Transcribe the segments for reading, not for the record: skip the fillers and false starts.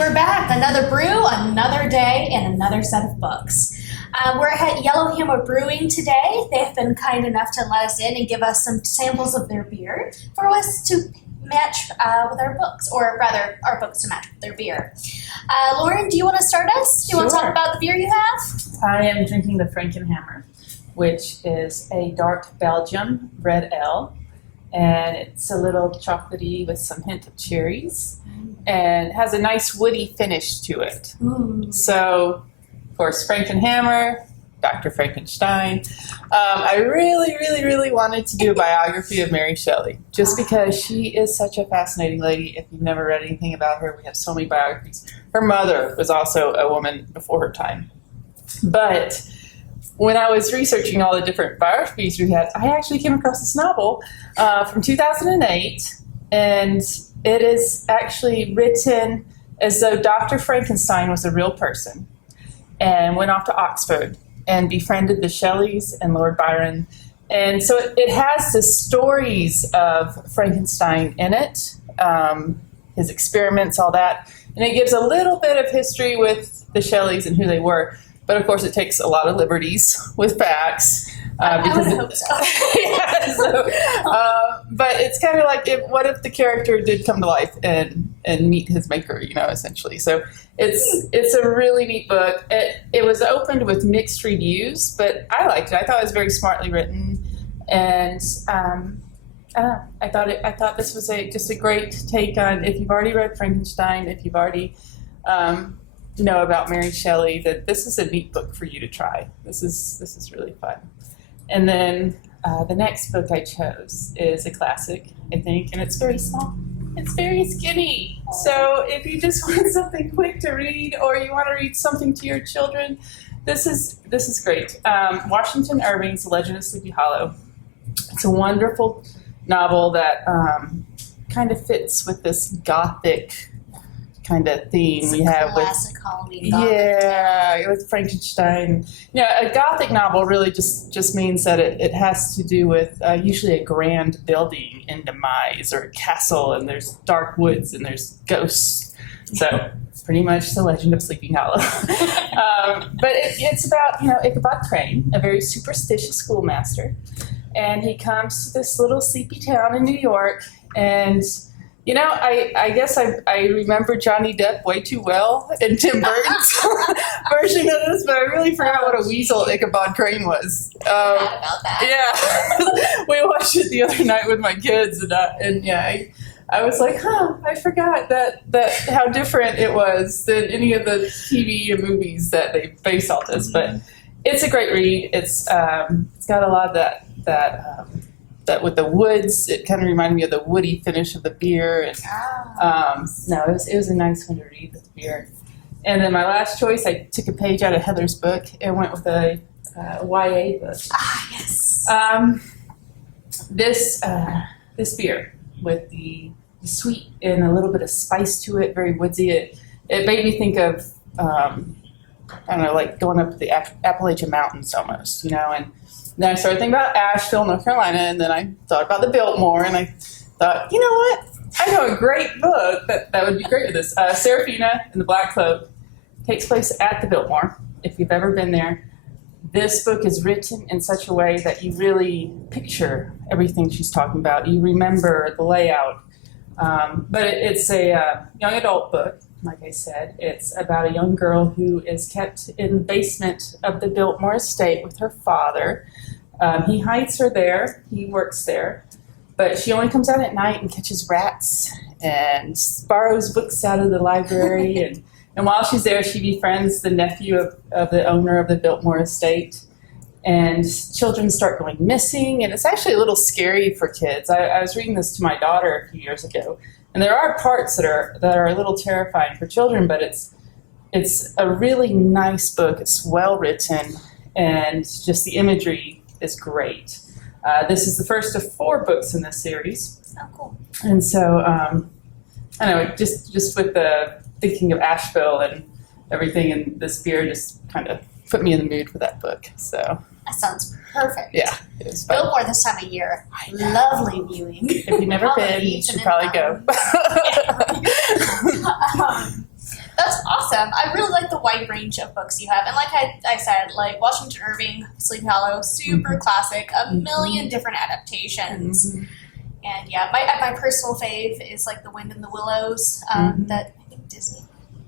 we're back. Another brew, another day, and another set of books. We're at YellowHammer Brewing today. They've been kind enough to let us in and give us some samples of their beer for us to match with our books, or rather, our books to match with their beer. Lauren, do you want to start us? Do you want to talk about the beer you have? I am drinking the Frankenhammer, which is a dark Belgian red ale, and it's a little chocolatey with some hint of cherries, and has a nice woody finish to it. So, of course, Frankenhammer, Dr. Frankenstein. I really wanted to do a biography of Mary Shelley, just because she is such a fascinating lady. If you've never read anything about her, we have so many biographies. Her mother was also a woman before her time. But when I was researching all the different biographies we had, I actually came across this novel from 2008, and it is actually written as though Dr. Frankenstein was a real person and went off to Oxford and befriended the Shelleys and Lord Byron. And so it has the stories of Frankenstein in it, his experiments, all that. And it gives a little bit of history with the Shelleys and who they were. But of course, it takes a lot of liberties with facts. Because I would hope so. But it's kind of like, what if the character did come to life and meet his maker, essentially. So it's a really neat book. It was opened with mixed reviews, but I liked it. I thought it was very smartly written, and I don't know. I thought this was just a great take on, if you've already read Frankenstein, if you've already know about Mary Shelley, that this is a neat book for you to try. This is really fun. And then the next book I chose is a classic, I think, and it's very small. It's very skinny. So if you just want something quick to read, or you want to read something to your children, this is great. Washington Irving's The Legend of Sleepy Hollow. It's a wonderful novel that kind of fits with this gothic kind of theme we have with Halloween gothic. With Frankenstein. A gothic novel really just means that it has to do with usually a grand building in demise, or a castle, and there's dark woods and there's ghosts. So pretty much The Legend of Sleepy Hollow. But it's about Ichabod Crane, a very superstitious schoolmaster, and he comes to this little sleepy town in New York, and I guess I remember Johnny Depp way too well in Tim Burton's version of this, but I really forgot what a weasel Ichabod Crane was. I forgot about that. Yeah, we watched it the other night with my kids, and I was like, I forgot that how different it was than any of the TV and movies that they base all this. But it's a great read. It's got a lot of that with the woods. It kind of reminded me of the woody finish of the beer. And it was a nice one to read with beer. And then my last choice, I took a page out of Heather's book and went with a YA book. Yes. This beer with the sweet and a little bit of spice to it, very woodsy. It made me think of like going up the Appalachian Mountains almost, and then I started thinking about Asheville, North Carolina, and then I thought about the Biltmore, and I thought, you know what? I know a great book that would be great with this. Serafina and the Black Cloak takes place at the Biltmore. If you've ever been there, this book is written in such a way that you really picture everything she's talking about. You remember the layout. But it's a young adult book, like I said. It's about a young girl who is kept in the basement of the Biltmore estate with her father. He hides her there. He works there. But she only comes out at night and catches rats and borrows books out of the library. And while she's there, she befriends the nephew of the owner of the Biltmore estate. And children start going missing. And it's actually a little scary for kids. I was reading this to my daughter a few years ago. And there are parts that are a little terrifying for children, but it's a really nice book. It's well written, and just the imagery is great. This is the first of 4 books in this series. Oh, cool. And so, I don't know, just with the thinking of Asheville and everything, and this beer just kind of put me in the mood for that book. So that sounds perfect. Yeah, it was fun. Biltmore this time of year. Lovely viewing. If you've never been, you should probably go. awesome. I really like the wide range of books you have. And like I said, like Washington Irving, Sleepy Hollow, super classic, a million different adaptations. And yeah, my personal fave is like The Wind in the Willows, that I think Disney.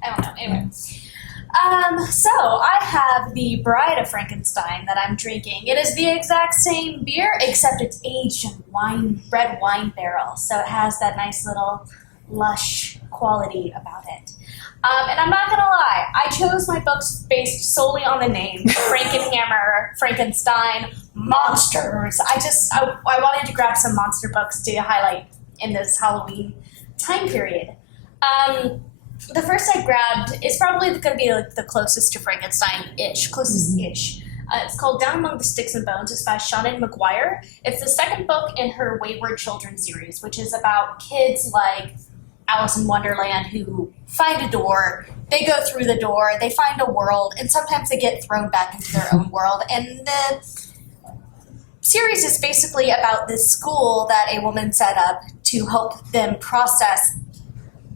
I don't know. Anyway. So I have the Bride of Frankenstein that I'm drinking. It is the exact same beer, except it's aged in red wine barrels. So it has that nice little lush quality about it. And I'm not gonna lie, I chose my books based solely on the name Frankenhammer, Frankenstein, monsters. I wanted to grab some monster books to highlight in this Halloween time period. The first I grabbed is probably going to be like the closest to Frankenstein-ish, closest-ish. It's called Down Among the Sticks and Bones. It's by Seanan McGuire. It's the second book in her Wayward Children series, which is about kids like Alice in Wonderland who find a door, they go through the door, they find a world, and sometimes they get thrown back into their own world. And the series is basically about this school that a woman set up to help them process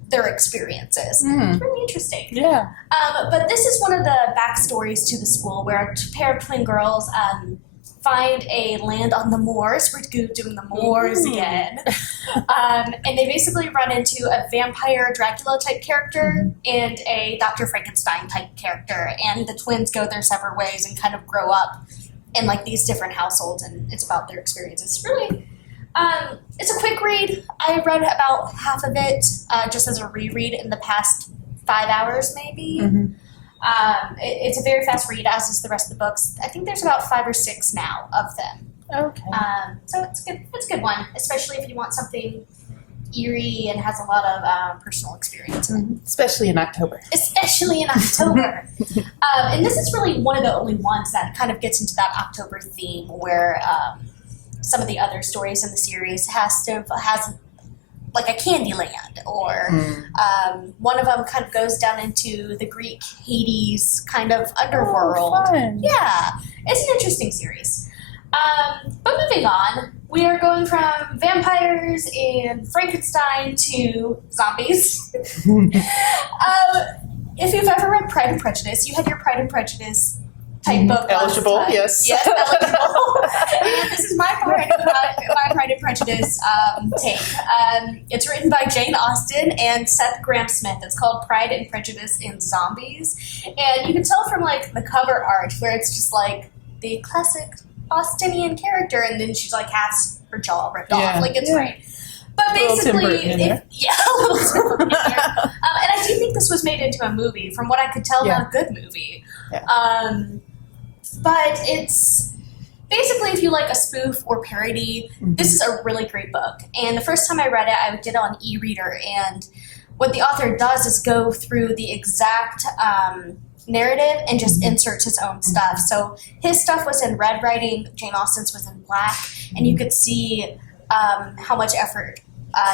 their experiences. It's really interesting. Yeah. But this is one of the backstories to the school where a pair of twin girls find a land on the moors. We're doing the moors again. And they basically run into a vampire Dracula type character and a Dr. Frankenstein type character. And the twins go their separate ways and kind of grow up in like these different households, and it's about their experiences. It's really it's a quick read. I read about half of it just as a reread in the past 5 hours, maybe. It's a very fast read, as is the rest of the books. I think there's about 5 or 6 now of them. Okay. So it's good. It's a good one, especially if you want something eerie and has a lot of personal experience in it. Especially in October. Especially in October. And this is really one of the only ones that kind of gets into that October theme where some of the other stories in the series has like a candy land, or one of them kind of goes down into the Greek Hades kind of underworld. Oh, fun. Yeah, it's an interesting series. But moving on, we are going from vampires and Frankenstein to zombies. If you've ever read Pride and Prejudice, you had your Pride and Prejudice type book. Eligible, yes. Yes, eligible. And this is my Pride and Prejudice take. It's written by Jane Austen and Seth Grahame-Smith. It's called Pride and Prejudice and Zombies. And you can tell from like the cover art where it's just like the classic Austenian character, and then she's like has her jaw ripped off. Like it's great. But basically, a little Tim Burton in there. And I do think this was made into a movie. From what I could tell, not a good movie. Yeah. But it's basically, if you like a spoof or parody, this is a really great book. And the first time I read it, I did it on e-reader. And what the author does is go through the exact narrative and just inserts his own stuff. So his stuff was in red writing, Jane Austen's was in black, and you could see how much effort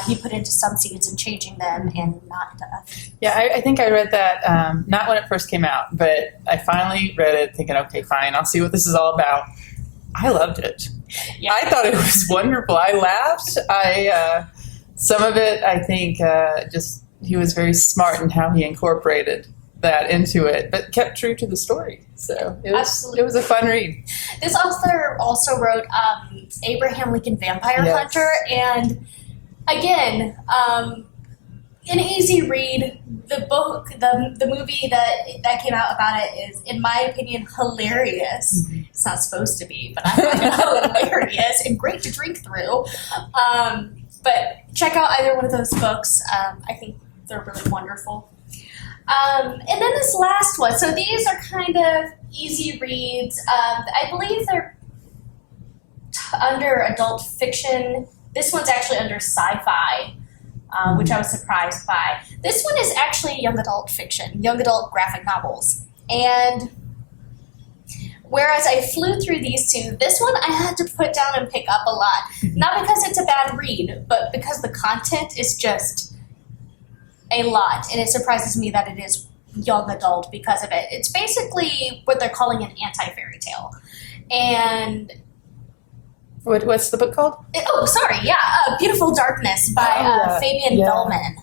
he put into some scenes and changing them and not into others. Yeah, I think I read that, not when it first came out, but I finally read it thinking, okay, fine, I'll see what this is all about. I loved it. Yeah. I thought it was wonderful. I laughed. Some of it, I think, just he was very smart in how he incorporated that into it, but kept true to the story. So it was a fun read. This author also wrote Abraham Lincoln Vampire Hunter, and again, an easy read. The book, the movie that came out about it is, in my opinion, hilarious. It's not supposed to be, but I find it hilarious and great to drink through. But check out either one of those books. I think they're really wonderful. And then this last one. So these are kind of easy reads. I believe they're under adult fiction. This one's actually under sci-fi, which I was surprised by. This one is actually young adult fiction, young adult graphic novels. And whereas I flew through these two, this one I had to put down and pick up a lot. Not because it's a bad read, but because the content is just a lot. And it surprises me that it is young adult because of it. It's basically what they're calling an anti-fairy tale. And what's the book called? Beautiful Darkness by Fabien Vehlmann.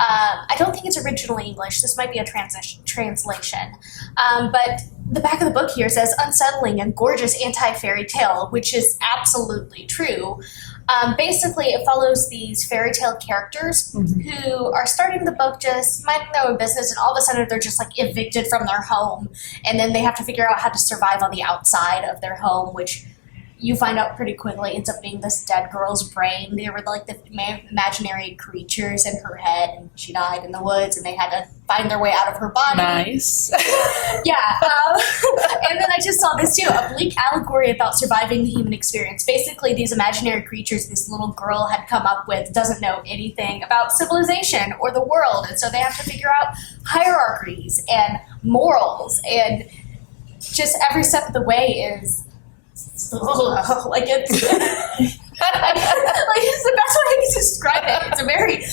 I don't think it's originally English. This might be a translation. But the back of the book here says unsettling and gorgeous anti-fairy tale, which is absolutely true. Basically, it follows these fairy tale characters who are starting the book just minding their own business, and all of a sudden they're just like evicted from their home, and then they have to figure out how to survive on the outside of their home, which you find out pretty quickly ends up being this dead girl's brain. They were like the imaginary creatures in her head, and she died in the woods, and they had to find their way out of her body. Nice. Yeah. And then I just saw this too, a bleak allegory about surviving the human experience. Basically, these imaginary creatures this little girl had come up with doesn't know anything about civilization or the world, and so they have to figure out hierarchies and morals, and just every step of the way is like it's like it's the best way I can describe it. It's a very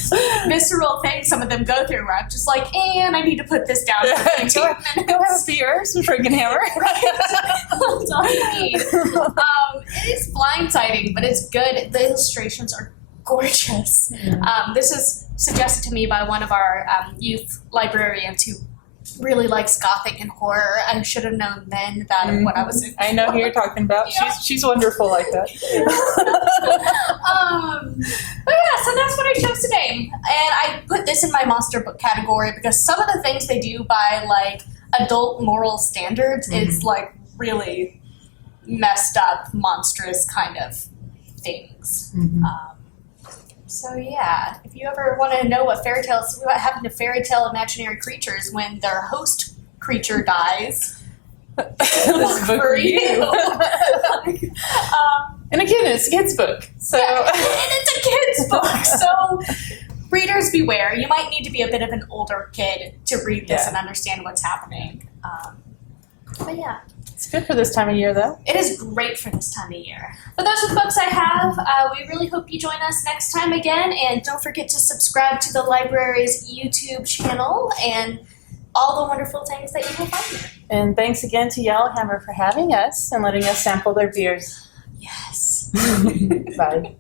visceral thing some of them go through where I'm just like, and I need to put this down for 15 Go have a beer, some Frankenhammer. That's all I need. It is blindsiding, but it's good. The illustrations are gorgeous. This is suggested to me by one of our youth librarians who really likes Gothic and horror. I should have known then that when I was in I know who you're talking about. Yeah. She's wonderful like that. But yeah, so that's what I chose today. And I put this in my monster book category because some of the things they do by like adult moral standards is like really messed up, monstrous kind of things. So yeah, if you ever want to know what happened to fairy tale imaginary creatures when their host creature dies, This is book for you. And again, it's a kid's book. So yeah, and it's a kid's book. So readers beware. You might need to be a bit of an older kid to read this and understand what's happening. But yeah. It's good for this time of year, though. It is great for this time of year. But those are the books I have. We really hope you join us next time again. And don't forget to subscribe to the library's YouTube channel and all the wonderful things that you will find there. And thanks again to YellowHammer for having us and letting us sample their beers. Yes. Bye.